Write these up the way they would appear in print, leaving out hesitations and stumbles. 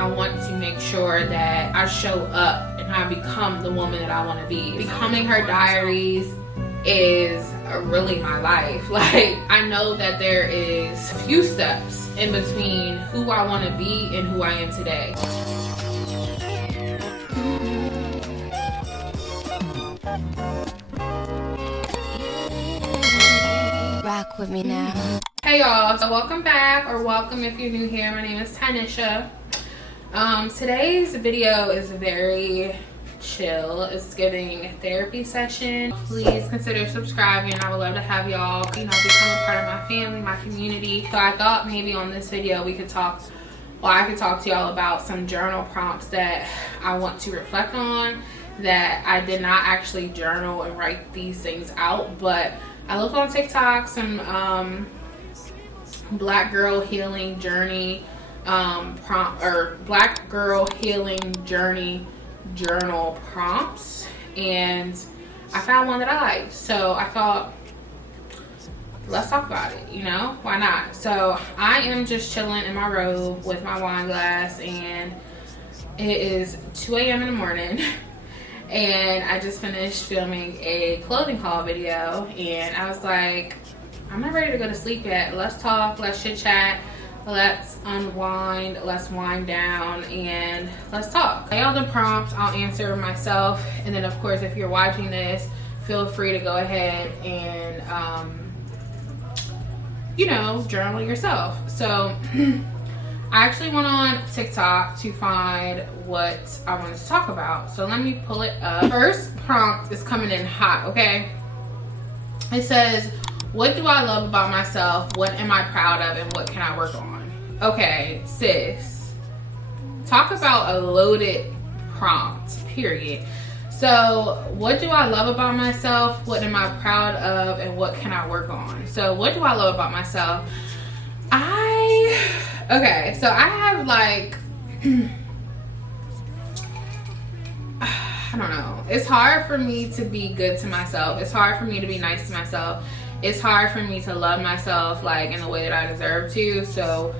I want to make sure that I show up and I become the woman that I want to be. Becoming Her Diaries is really my life. Like, I know that there is few steps in between who I want to be and who I am today. Rock with me now. Hey y'all, so welcome back, or welcome if you're new here. My name is Tynisha. Today's video is very chill. It's giving therapy session. Please consider subscribing. I would love to have y'all, become a part of my family, my community. So I thought maybe on this video we could talk, I could talk to y'all about some journal prompts that I want to reflect on, that I did not actually journal and write these things out, but I look on TikTok, some black girl healing journey black girl healing journey journal prompts, and I found one that I liked. So I thought, let's talk about it, why not? So I am just chilling in my robe with my wine glass, and it is 2 a.m. in the morning. And I just finished filming a clothing haul video, and I was like, I'm not ready to go to sleep yet. Let's talk, let's chit chat, let's unwind, let's wind down, and let's talk. All the prompts I'll answer myself, and then of course if you're watching this, feel free to go ahead and journal yourself. So I actually went on TikTok to find what I wanted to talk about. So let me pull it up. First prompt is coming in hot, okay? It says, what do I love about myself? What am I proud of? And what can I work on? Okay, sis. Talk about a loaded prompt, period. So what do I love about myself? What am I proud of? And what can I work on? So what do I love about myself? Okay, so I have like, I don't know. It's hard for me to be good to myself. It's hard for me to be nice to myself. It's hard for me to love myself like in the way that I deserve to. So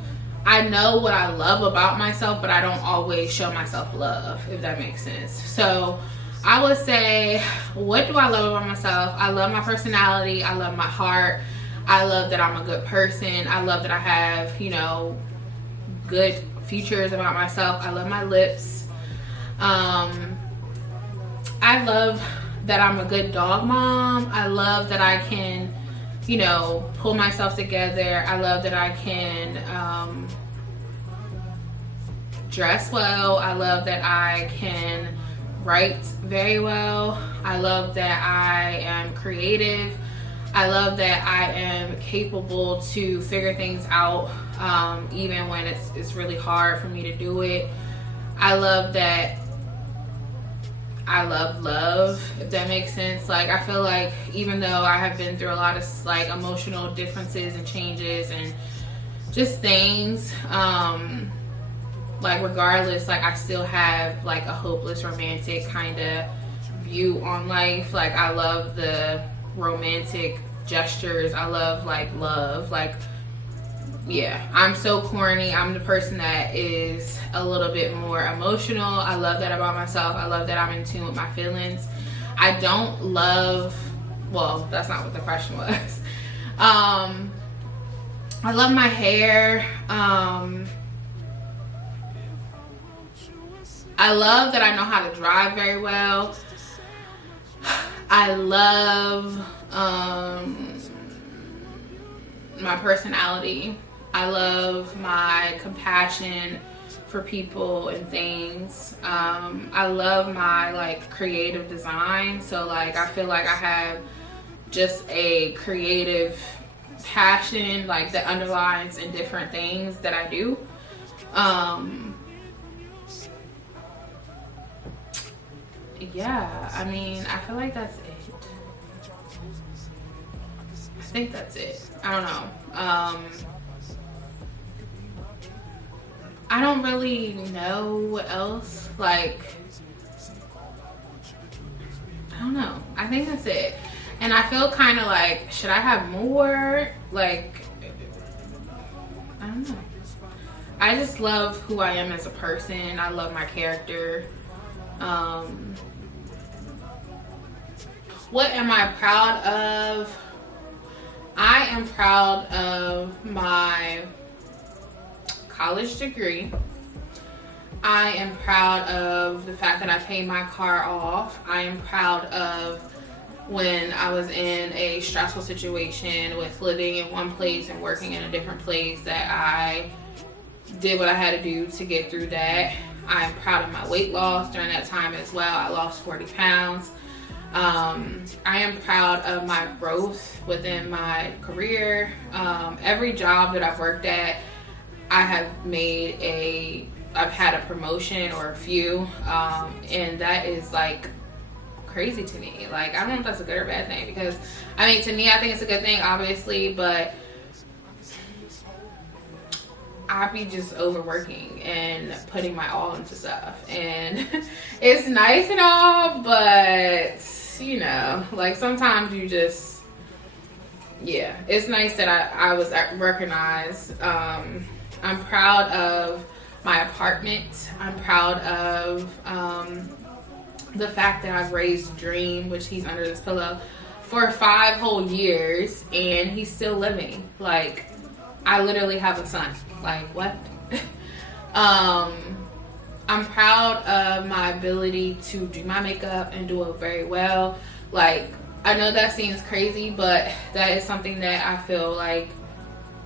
I know what I love about myself, but I don't always show myself love, if that makes sense. So I would say, what do I love about myself? I love my personality. I love my heart. I love that I'm a good person. I love that I have, good features about myself. I love my lips. I love that I'm a good dog mom. I love that I can, pull myself together. I love that I can dress well. I love that I can write very well. I love that I am creative. I love that I am capable to figure things out, even when it's really hard for me to do it. I love that I love, if that makes sense. Like, I feel like even though I have been through a lot of like emotional differences and changes and just things, like regardless, like I still have like a hopeless romantic kind of view on life. Like, I love the romantic gestures. I love love. Like, yeah, I'm so corny. I'm the person that is a little bit more emotional. I love that about myself. I love that I'm in tune with my feelings. I don't love, well, that's not what the question was. I love my hair. I love that I know how to drive very well. I love my personality. I love my compassion for people and things. I love my like creative design. So like I feel like I have just a creative passion like that underlines in different things that I do. Yeah, I mean, I feel like that's it. I think that's it. I don't know. I don't really know what else. Like, I don't know. I think that's it. And I feel kind of like, should I have more? Like, I don't know. I just love who I am as a person. I love my character. What am I proud of? I am proud of my college degree. I am proud of the fact that I paid my car off. I am proud of when I was in a stressful situation with living in one place and working in a different place, that I did what I had to do to get through that. I am proud of my weight loss during that time as well. I lost 40 pounds. I am proud of my growth within my career. Every job that I've worked at, I've had a promotion or a few, and that is like crazy to me. Like, I don't know if that's a good or bad thing, because I mean, to me, I think it's a good thing, obviously, but I be just overworking and putting my all into stuff, and it's nice and all, but you know, like sometimes you just, yeah, it's nice that I was recognized. I'm proud of my apartment. I'm proud of the fact that I've raised Dream, which he's under this pillow, for 5 whole years, and he's still living. Like, I literally have a son. Like, what? I'm proud of my ability to do my makeup and do it very well. Like, I know that seems crazy, but that is something that I feel like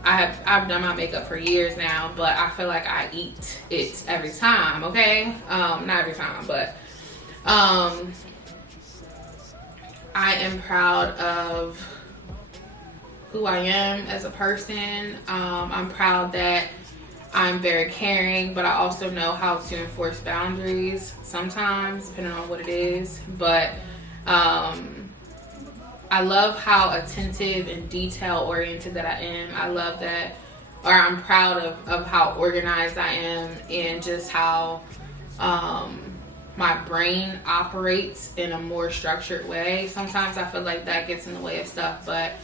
I've done my makeup for years now, but I feel like I eat it every time, okay? Not every time, but I am proud of who I am as a person. I'm proud that I'm very caring, but I also know how to enforce boundaries sometimes, depending on what it is. But I love how attentive and detail-oriented that I am. I love that, or I'm proud of how organized I am, and just how my brain operates in a more structured way. Sometimes I feel like that gets in the way of stuff, but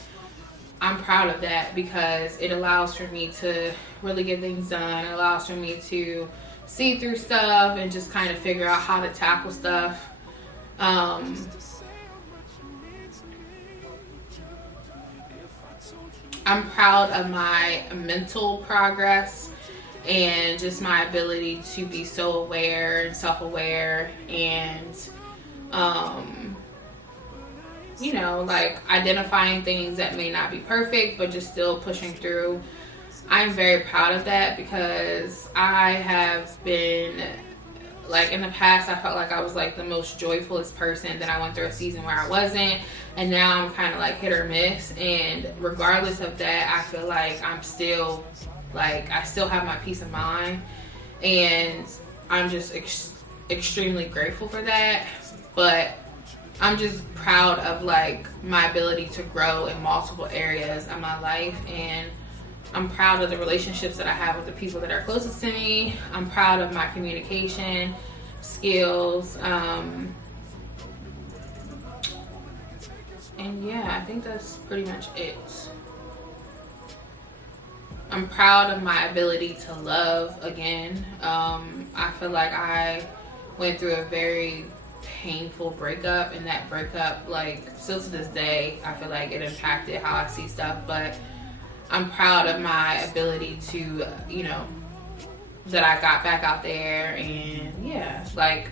I'm proud of that because it allows for me to really get things done. It allows for me to see through stuff and just kind of figure out how to tackle stuff. I'm proud of my mental progress and just my ability to be so aware and self-aware, and you know, like identifying things that may not be perfect but just still pushing through. I'm very proud of that because I have been, like, in the past I felt like I was like the most joyfulest person. Then I went through a season where I wasn't, and now I'm kind of like hit or miss, and regardless of that, I feel like I'm still, like, I still have my peace of mind, and I'm just extremely grateful for that. But I'm just proud of like my ability to grow in multiple areas of my life, and I'm proud of the relationships that I have with the people that are closest to me. I'm proud of my communication skills, and yeah, I think that's pretty much it. I'm proud of my ability to love again. I feel like I went through a very painful breakup, and that breakup, like, still to this day, I feel like it impacted how I see stuff. But I'm proud of my ability to, you know, that I got back out there, and yeah, like,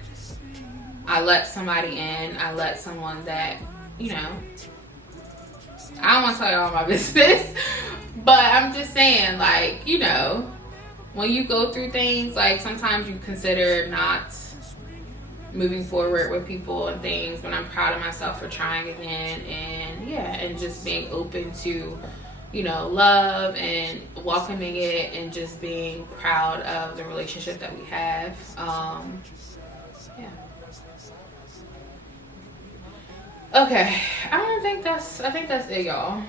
I let somebody in. I let someone that, you know, I don't want to tell you all my business, but I'm just saying, like, you know, when you go through things, like, sometimes you consider not moving forward with people and things, but I'm proud of myself for trying again, and yeah, and just being open to, you know, love and welcoming it, and just being proud of the relationship that we have. Yeah. Okay, I think that's it, y'all.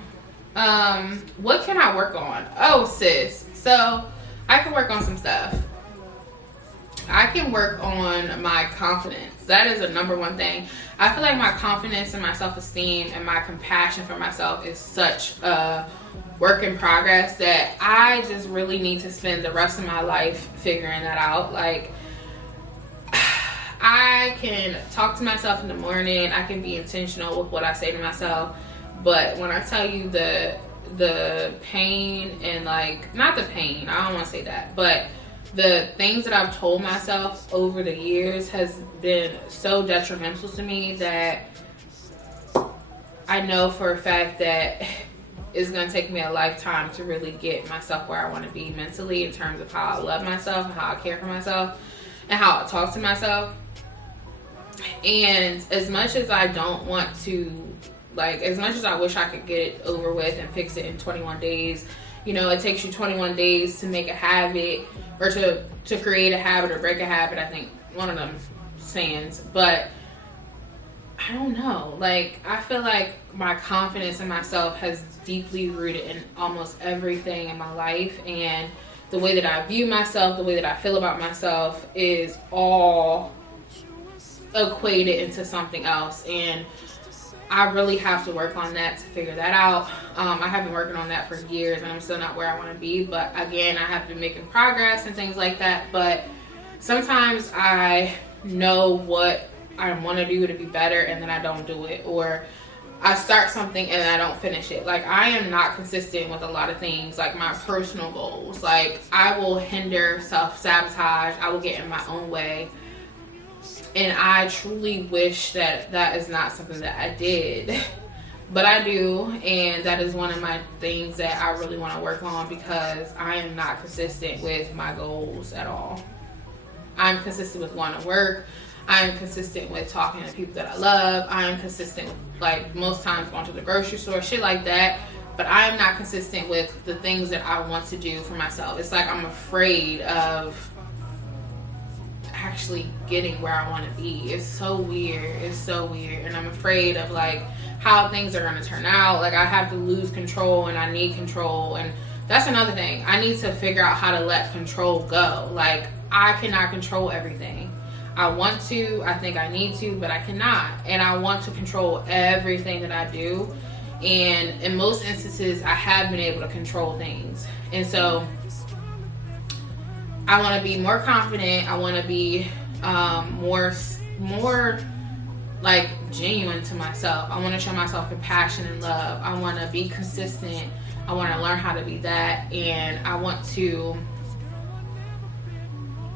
What can I work on? Oh, sis, so I can work on some stuff. I can work on my confidence. That is a number one thing. I feel like my confidence and my self-esteem and my compassion for myself is such a work in progress that I just really need to spend the rest of my life figuring that out. Like, I can talk to myself in the morning, I can be intentional with what I say to myself, but when I tell you the pain and, like, not the pain, I don't want to say that, but the things that I've told myself over the years has been so detrimental to me that I know for a fact that it's going to take me a lifetime to really get myself where I want to be mentally, in terms of how I love myself and how I care for myself and how I talk to myself. And as much as I don't want to, like, as much as I wish I could get it over with and fix it in 21 days, you know, it takes you 21 days to make a habit, or to create a habit or break a habit, I think one of them sayings. But I don't know, like, I feel like my confidence in myself has deeply rooted in almost everything in my life, and the way that I view myself, the way that I feel about myself is all equated into something else, and I really have to work on that to figure that out. I have been working on that for years, and I'm still not where I want to be, but again, I have been making progress and things like that. But sometimes I know what I want to do to be better, and then I don't do it, or I start something and I don't finish it. Like, I am not consistent with a lot of things, like my personal goals. Like, I will hinder, self-sabotage, I will get in my own way. And I truly wish that that is not something that I did, but I do, and that is one of my things that I really want to work on, because I am not consistent with my goals at all. I'm consistent with wanting to work. I'm consistent with talking to people that I love. I'm consistent with, like, most times going to the grocery store, shit like that. But I am not consistent with the things that I want to do for myself. It's like I'm afraid of actually getting where I want to be. It's so weird. It's so weird. And I'm afraid of, like, how things are going to turn out. Like, I have to lose control, and I need control. And that's another thing. I need to figure out how to let control go. Like, I cannot control everything. I want to, I think I need to, but I cannot. And I want to control everything that I do. And in most instances, I have been able to control things. And so I want to be more confident. I want to be more like genuine to myself. I want to show myself compassion and love. I want to be consistent. I want to learn how to be that. And I want to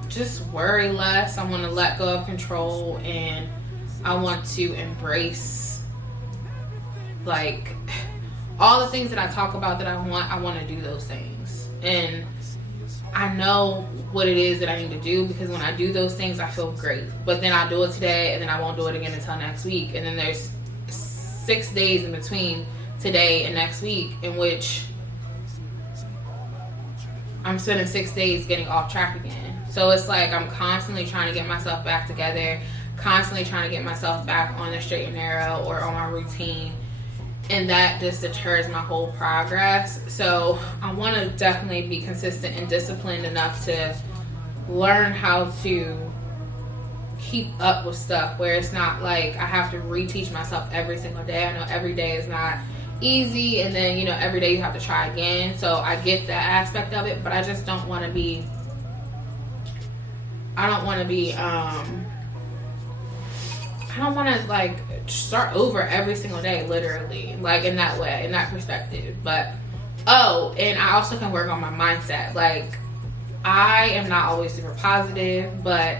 just worry less. I want to let go of control, and I want to embrace, like, all the things that I talk about that I want to do those things. And I know what it is that I need to do, because when I do those things, I feel great. But then I'll do it today, and then I won't do it again until next week. And then there's 6 days in between today and next week in which I'm spending 6 days getting off track again. So it's like I'm constantly trying to get myself back together, constantly trying to get myself back on the straight and narrow or on my routine. And that just deters my whole progress. So I want to definitely be consistent and disciplined enough to learn how to keep up with stuff where it's not like I have to reteach myself every single day. I know every day is not easy, and then, you know, every day you have to try again. So I get that aspect of it, but I just don't want to be, I don't want to like start over every single day, literally, like in that way, in that perspective. But and I also can work on my mindset. Like, I am not always super positive, but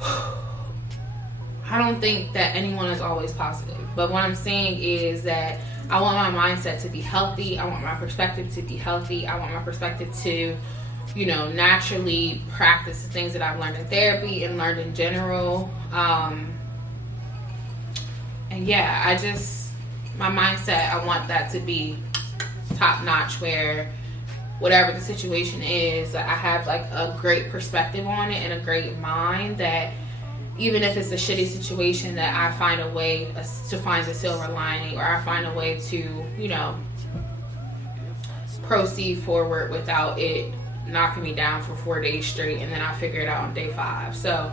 I don't think that anyone is always positive. But what I'm saying is that I want my mindset to be healthy. I want my perspective to be healthy. I want my perspective to, you know, naturally practice the things that I've learned in therapy and learned in general. And yeah, my mindset, I want that to be top notch, where whatever the situation is, I have like a great perspective on it and a great mind, that even if it's a shitty situation, that I find a way to find the silver lining, or I find a way to, you know, proceed forward without it knocking me down for 4 days straight, and then I figure it out on day 5. So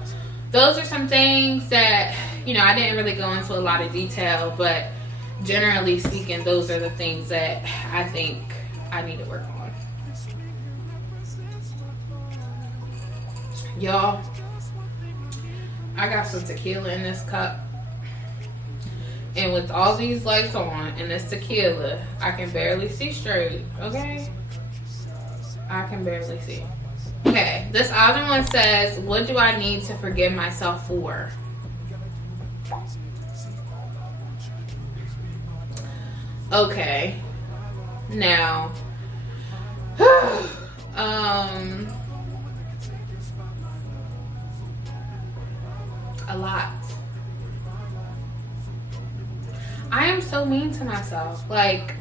those are some things that, you know, I didn't really go into a lot of detail, but generally speaking, those are the things that I think I need to work on. Y'all, I got some tequila in this cup. And with all these lights on and this tequila, I can barely see straight, okay? I can barely see. Okay, this other one says, what do I need to forgive myself for? Okay, now, a lot. I am so mean to myself. Like,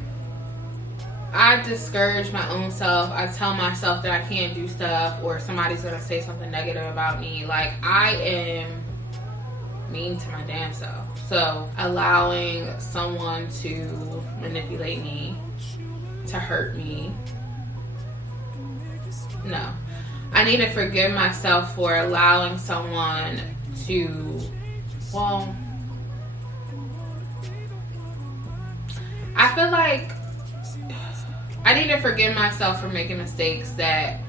I discourage my own self. I tell myself that I can't do stuff, or somebody's gonna say something negative about me. Like, I am mean to my damn self. So allowing someone to manipulate me, to hurt me, no. I need to forgive myself for allowing someone to, well, I feel like I need to forgive myself for making mistakes that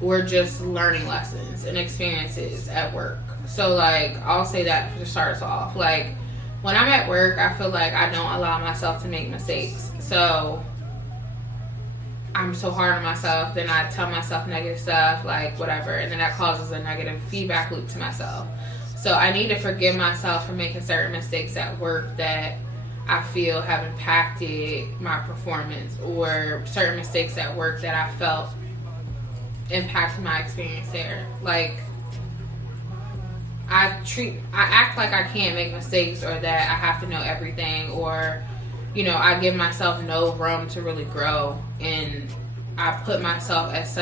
were just learning lessons and experiences at work. So, like, I'll say that to start us off. Like, when I'm at work, I feel like I don't allow myself to make mistakes. So, I'm so hard on myself. Then I tell myself negative stuff, like, whatever. And then that causes a negative feedback loop to myself. So, I need to forgive myself for making certain mistakes at work that I feel have impacted my performance, or certain mistakes at work that I felt impacted my experience there. Like, I act like I can't make mistakes, or that I have to know everything, or, you know, I give myself no room to really grow, and I put myself at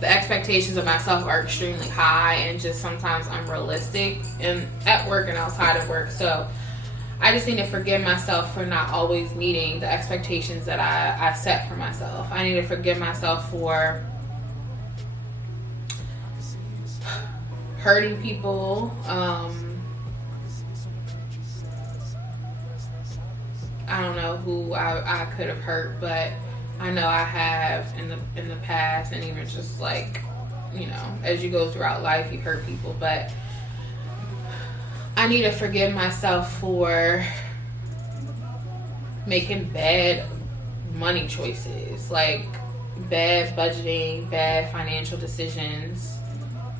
the expectations of myself are extremely high and just sometimes unrealistic, and at work and outside of work. So I just need to forgive myself for not always meeting the expectations that I set for myself. I need to forgive myself for hurting people. I don't know who I could have hurt, but I know I have in the past, and even just, like, you know, as you go throughout life, you hurt people. But I need to forgive myself for making bad money choices, like bad budgeting, bad financial decisions.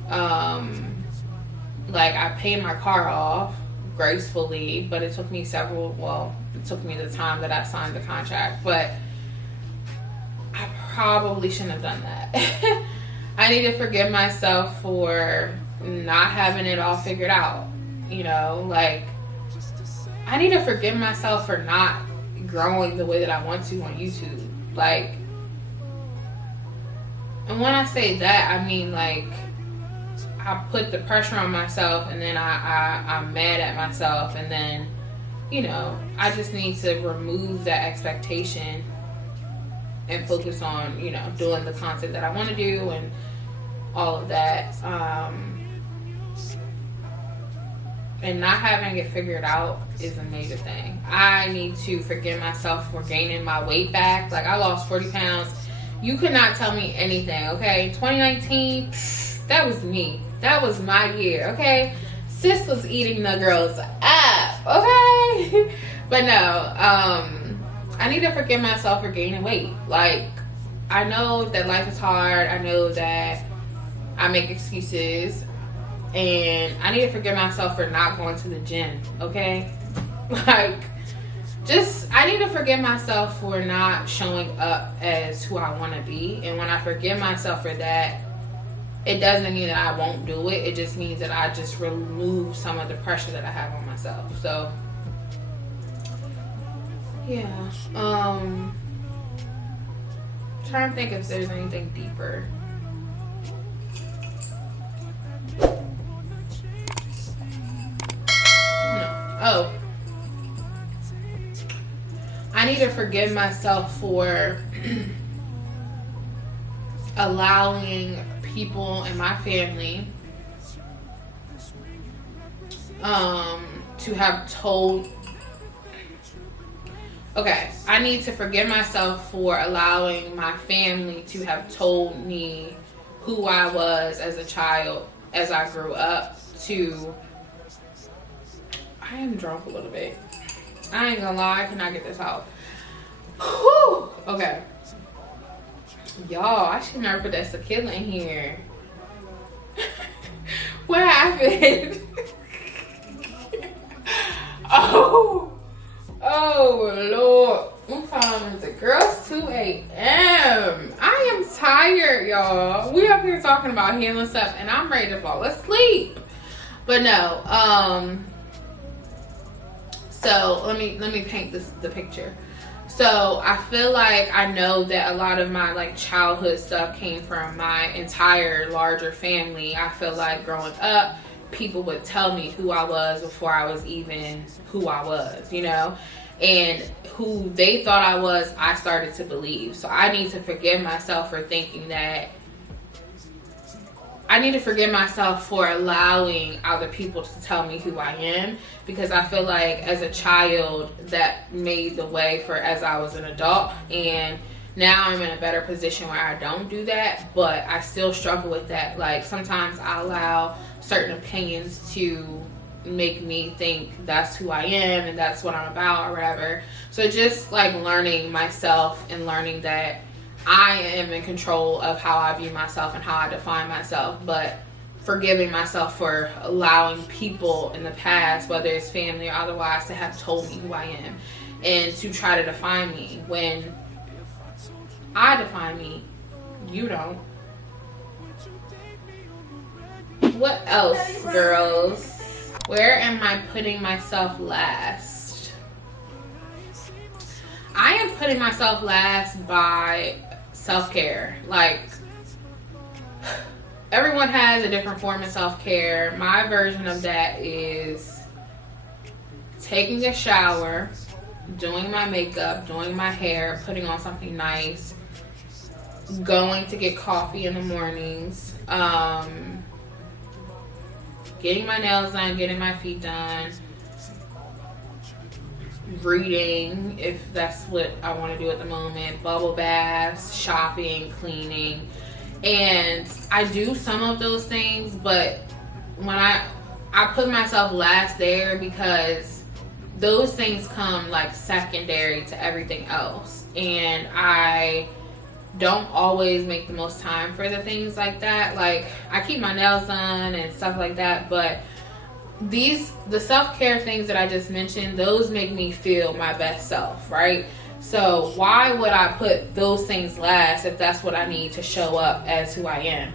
Like, I paid my car off gracefully, but it took me it took me the time that I signed the contract, but I probably shouldn't have done that. I need to forgive myself for not having it all figured out. You know, like, I need to forgive myself for not growing the way that I want to on YouTube. Like, and when I say that, I mean, like, I put the pressure on myself, and then I'm mad at myself, and then, you know, I just need to remove that expectation and focus on, you know, doing the content that I want to do and all of that. And not having it figured out is a major thing. I need to forgive myself for gaining my weight back. Like, I lost 40 pounds. You could not tell me anything, okay? 2019, that was me. That was my year, okay? Sis was eating the girls up, okay? But no, I need to forgive myself for gaining weight. Like, I know that life is hard. I know that I make excuses. And I need to forgive myself for not going to the gym, okay? Like, I need to forgive myself for not showing up as who I want to be. And when I forgive myself for that, it doesn't mean that I won't do it. It just means that I just remove some of the pressure that I have on myself. So, yeah. Trying to think if there's anything deeper. Oh, I need to forgive myself for allowing people in my family to have told, okay, I need to forgive myself for allowing my family to have told me who I was as a child, as I grew up, to, I am drunk a little bit. I ain't gonna lie, I cannot get this out. Whew. Okay. Y'all, I should never put that tequila in here. What happened? Oh Lord. What time is it? Girls, 2 a.m. I am tired, y'all. We up here talking about healing stuff and I'm ready to fall asleep. But no, so let me paint the picture. So I feel like I know that a lot of my like childhood stuff came from my entire larger family. I feel like growing up, people would tell me who I was before I was even who I was, you know? And who they thought I was, I started to believe. So I need to forgive myself for thinking that. I need to forgive myself for allowing other people to tell me who I am, because I feel like as a child that made the way for as I was an adult, and now I'm in a better position where I don't do that, but I still struggle with that. Like sometimes I allow certain opinions to make me think that's who I am and that's what I'm about or whatever. So just like learning myself and learning that I am in control of how I view myself and how I define myself, but forgiving myself for allowing people in the past, whether it's family or otherwise, to have told me who I am and to try to define me when I define me. You don't. What else, girls? Where am I putting myself last? I am putting myself last by self-care. Like, everyone has a different form of self-care. My version of that is taking a shower, doing my makeup, doing my hair, putting on something nice, going to get coffee in the mornings, getting my nails done, getting my feet done, reading if that's what I want to do at the moment, bubble baths, shopping, cleaning. And I do some of those things, but when I put myself last there because those things come like secondary to everything else, and I don't always make the most time for the things like that. Like I keep my nails done and stuff like that, but the self-care things that I just mentioned, those make me feel my best self, right? So why would I put those things last if that's what I need to show up as who I am?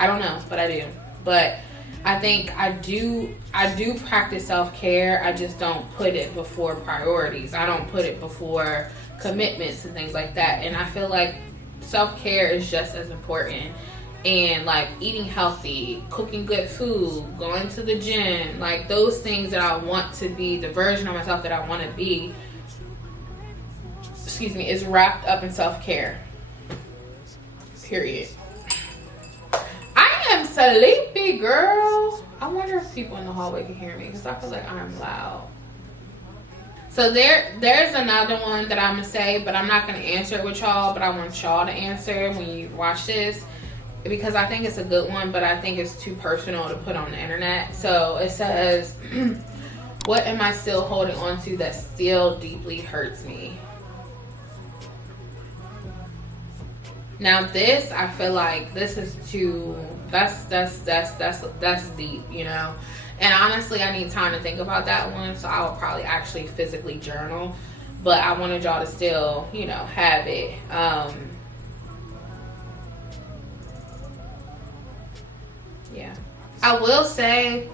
I don't know, but I do. But I think I do practice self-care. I just don't put it before priorities. I don't put it before commitments and things like that. And I feel like self-care is just as important. And like eating healthy, cooking good food, going to the gym, like those things that I want to be, the version of myself that I want to be, is wrapped up in self-care. Period. I am sleepy, girl. I wonder if people in the hallway can hear me because I feel like I'm loud. So there's another one that I'm gonna say, but I'm not gonna answer it with y'all, but I want y'all to answer when you watch this, because I think it's a good one, but I think it's too personal to put on the internet. So it says, what am I still holding on to that still deeply hurts me? Now this, I feel like this is too, that's deep, you know? And honestly, I need time to think about that one, so I will probably actually physically journal, but I wanted y'all to still, you know, have it. Yeah. I will say,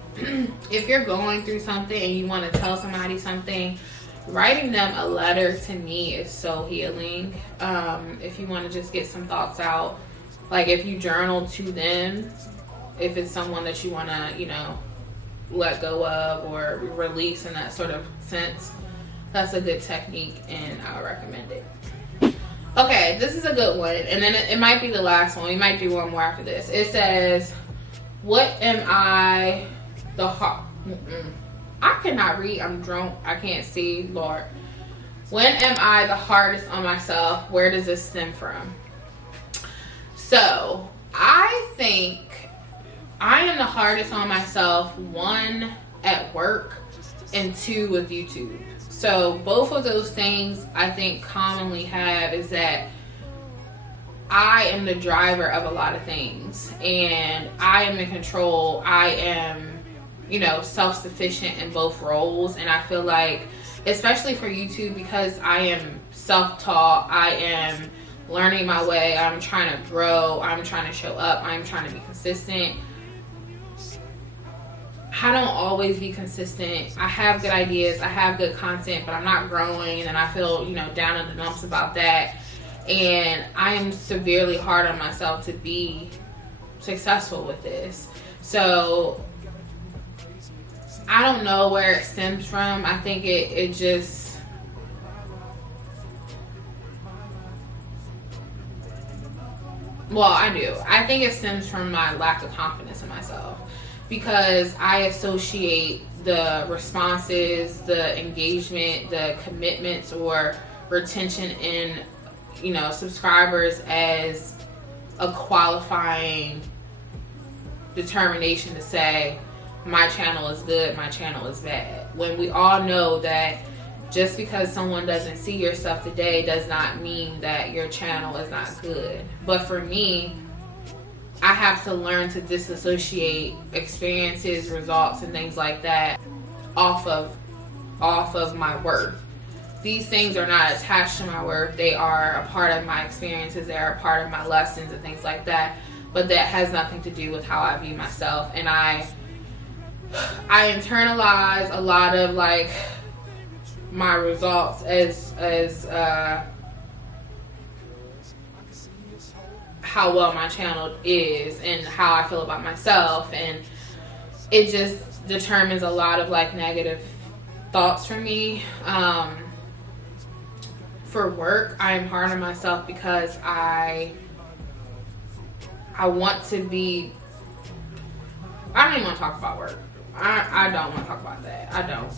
if you're going through something and you want to tell somebody something, writing them a letter to me is so healing. If you want to just get some thoughts out, like if you journal to them, if it's someone that you want to, you know, let go of or release in that sort of sense, that's a good technique and I would recommend it. Okay, this is a good one, and then it might be the last one. We might do one more after this. It says, what am I I cannot read. I'm drunk. I can't see. Lord. When am I the hardest on myself? Where does this stem from? So, I think I am the hardest on myself, 1, at work, and 2, with YouTube. So, both of those things I think commonly have is that I am the driver of a lot of things, and I am in control. I am, self-sufficient in both roles, and I feel like, especially for YouTube, because I am self-taught, I am learning my way, I'm trying to grow, I'm trying to show up, I'm trying to be consistent. I don't always be consistent. I have good ideas, I have good content, but I'm not growing, and I feel, down in the dumps about that. And I am severely hard on myself to be successful with this. So I don't know where it stems from. I think it just, well, I do. I think it stems from my lack of confidence in myself, because I associate the responses, the engagement, the commitments, or retention in subscribers as a qualifying determination to say my channel is good, my channel is bad. When we all know that just because someone doesn't see your stuff today does not mean that your channel is not good. But for me, I have to learn to disassociate experiences, results, and things like that off of my worth. These things are not attached to my worth. They are a part of my experiences. They are a part of my lessons and things like that. But that has nothing to do with how I view myself. And I internalize a lot of my results as how well my channel is and how I feel about myself, and it just determines a lot of negative thoughts for me. For work, I am hard on myself because I want to be, I don't even want to talk about work. I don't want to talk about that. I don't.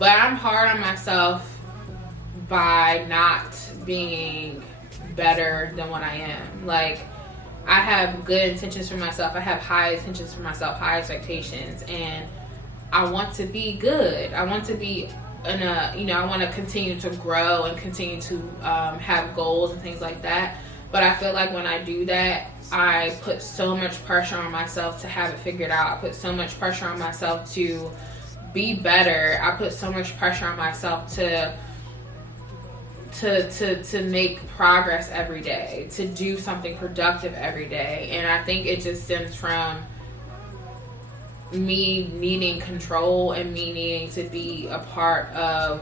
But I'm hard on myself by not being better than what I am. I have good intentions for myself. I have high intentions for myself, high expectations, and I want to be good. I want to be I want to continue to grow and continue to have goals and things like that. But I feel like when I do that, I put so much pressure on myself to have it figured out. I put so much pressure on myself to be better. I put so much pressure on myself to make progress every day, to do something productive every day. And I think it just stems from me needing control and me needing to be a part of,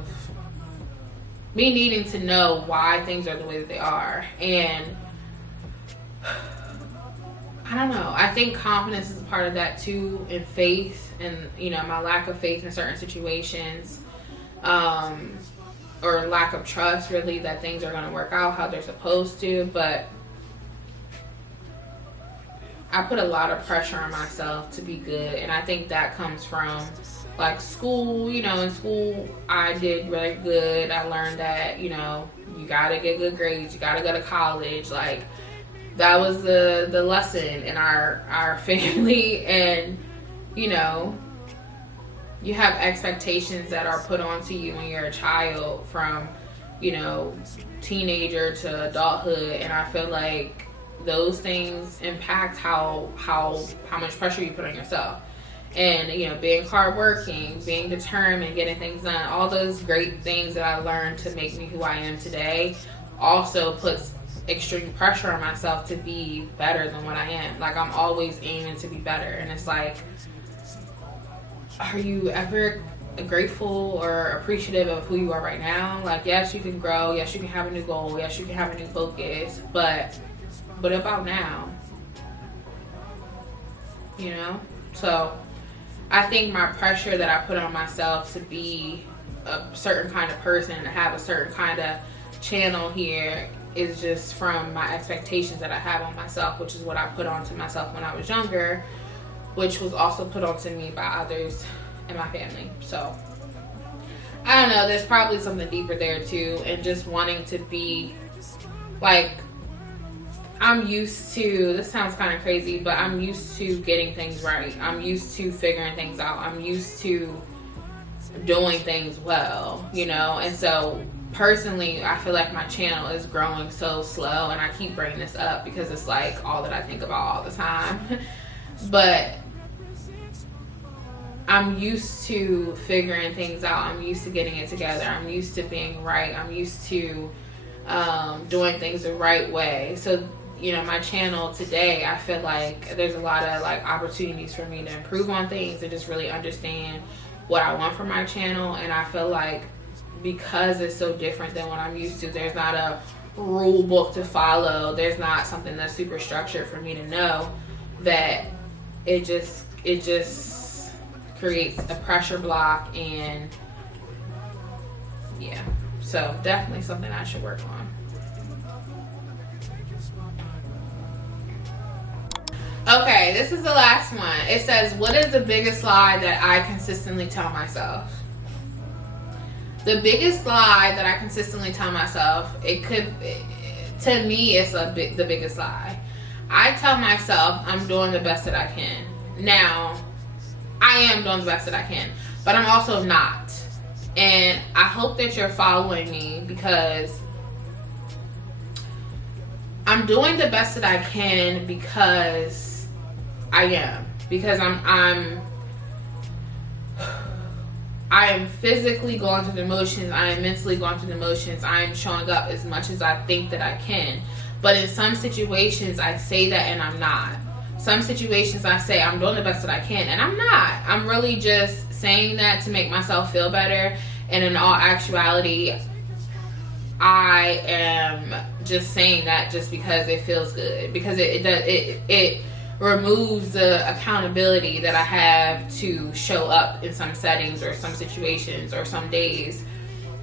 me needing to know why things are the way that they are. And I don't know, I think confidence is a part of that too, and faith, and my lack of faith in certain situations, or lack of trust really that things are going to work out how they're supposed to. But I put a lot of pressure on myself to be good, and I think that comes from school. In school I did really good. I learned that you gotta get good grades, you gotta go to college. That was the lesson in our family. And you have expectations that are put onto you when you're a child, from teenager to adulthood, and I feel like those things impact how much pressure you put on yourself. And being hardworking, being determined, getting things done, all those great things that I learned to make me who I am today also puts extreme pressure on myself to be better than what I am. I'm always aiming to be better, and it's are you ever grateful or appreciative of who you are right now? Yes, you can grow, yes, you can have a new goal, yes, you can have a new focus, but about now, so I think my pressure that I put on myself to be a certain kind of person, to have a certain kind of channel here, is just from my expectations that I have on myself, which is what I put onto myself when I was younger, which was also put onto me by others in my family. So I don't know, there's probably something deeper there too, and just wanting to be like, I'm used to, this sounds kind of crazy, but I'm used to getting things right. I'm used to figuring things out. I'm used to doing things well, you know? And so personally, I feel like my channel is growing so slow, and I keep bringing this up because it's like all that I think about all the time. But I'm used to figuring things out. I'm used to getting it together. I'm used to being right. I'm used to doing things the right way. So, you know, my channel today, I feel like there's a lot of like opportunities for me to improve on things and just really understand what I want from my channel. And I feel like because it's so different than what I'm used to, there's not a rule book to follow. There's not something that's super structured for me to know, that it just creates a pressure block. And yeah, so definitely something I should work on. Okay, this is the last one. It says, what is the biggest lie that I consistently tell myself? The biggest lie that I consistently tell myself, to me, it's the biggest lie. I tell myself I'm doing the best that I can. Now, I am doing the best that I can, but I'm also not. And I hope that you're following me, because I'm doing the best that I can because I am. Because I am physically going through the motions. I am mentally going through the motions. I am showing up as much as I think that I can. But in some situations, I say that and I'm not. Some situations I say I'm doing the best that I can and I'm not. I'm really just saying that to make myself feel better. And in all actuality, I am just saying that just because it feels good. Because it removes the accountability that I have to show up in some settings or some situations or some days.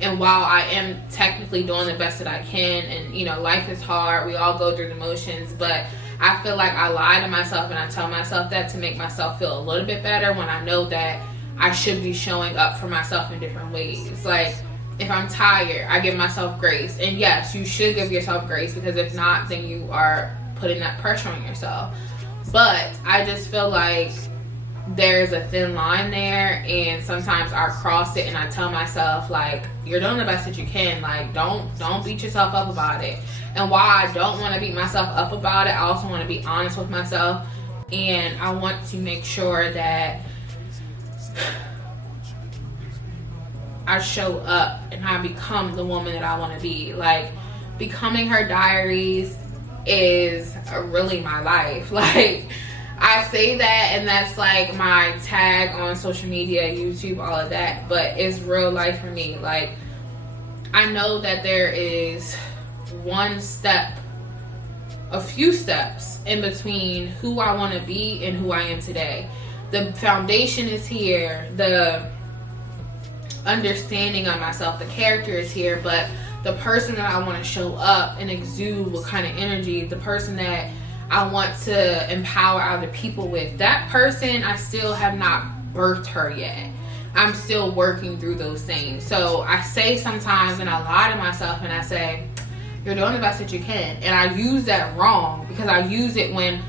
And while I am technically doing the best that I can, and you know, life is hard, we all go through the motions, but I feel like I lie to myself and I tell myself that to make myself feel a little bit better, when I know that I should be showing up for myself in different ways. Like, if I'm tired, I give myself grace. And yes, you should give yourself grace, because if not, then you are putting that pressure on yourself. But I just feel like there's a thin line there, and sometimes I cross it and I tell myself, like, you're doing the best that you can. Like, don't beat yourself up about it. And while I don't want to beat myself up about it, I also want to be honest with myself, and I want to make sure that I show up and I become the woman that I want to be. Like, becoming HER Diaries is really my life. Like, I say that and that's like my tag on social media, YouTube, all of that, but it's real life for me. Like, I know that there is one step, a few steps in between who I want to be and who I am today. The foundation is here, the understanding of myself, the character is here, but the person that I want to show up and exude what kind of energy, the person that I want to empower other people with, that person, I still have not birthed her yet. I'm still working through those things. So I say sometimes, and I lie to myself and I say, you're doing the best that you can. And I use that wrong, because I use it when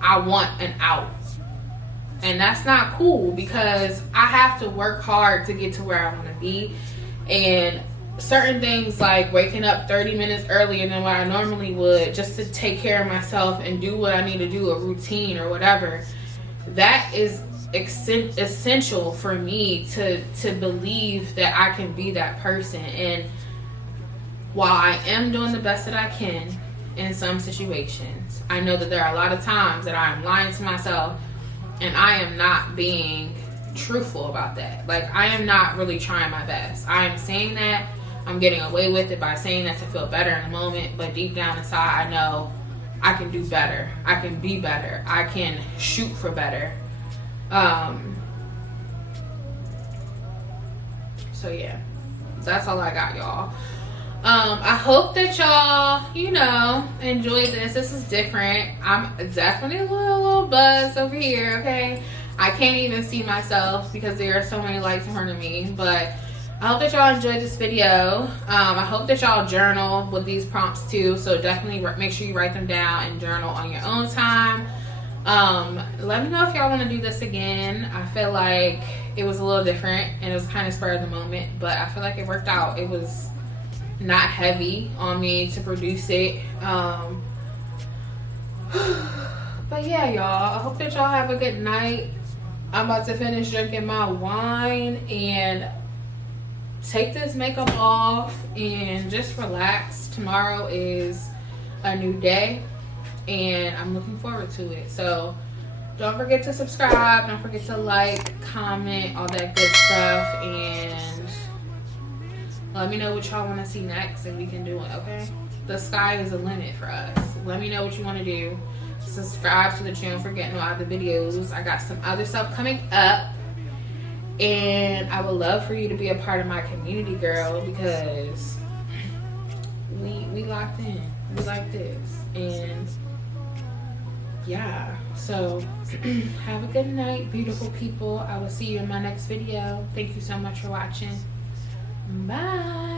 I want an out. And that's not cool, because I have to work hard to get to where I want to be. And certain things like waking up 30 minutes earlier than what I normally would just to take care of myself and do what I need to do, a routine or whatever, that is essential for me to believe that I can be that person. And while I am doing the best that I can in some situations, I know that there are a lot of times that I am lying to myself and I am not being truthful about that. Like, I am not really trying my best. I am saying that, I'm getting away with it by saying that to feel better in the moment, but deep down inside I know I can do better. I can be better. I can shoot for better. So yeah, that's all I got, y'all. I hope that y'all, enjoyed this. This is different. I'm definitely a little buzzed over here, okay? I can't even see myself because there are so many lights in front of me. But I hope that y'all enjoyed this video. I hope that y'all journal with these prompts too. So definitely make sure you write them down and journal on your own time. Let me know if y'all want to do this again. I feel like it was a little different and it was kind of spur of the moment, but I feel like it worked out. It was not heavy on me to produce it. But yeah, y'all, I hope that y'all have a good night. I'm about to finish drinking my wine and take this makeup off and just relax. Tomorrow is a new day and I'm looking forward to it. So don't forget to subscribe, don't forget to like, comment, all that good stuff, and let me know what y'all want to see next and we can do it, okay? The sky is the limit for us. Let me know what you want to do. Subscribe so that you don't forget no other videos. I got some other stuff coming up, and I would love for you to be a part of my community, girl, because we locked in. We like this, and yeah. So have a good night, beautiful people. I will see you in my next video. Thank you so much for watching. Bye.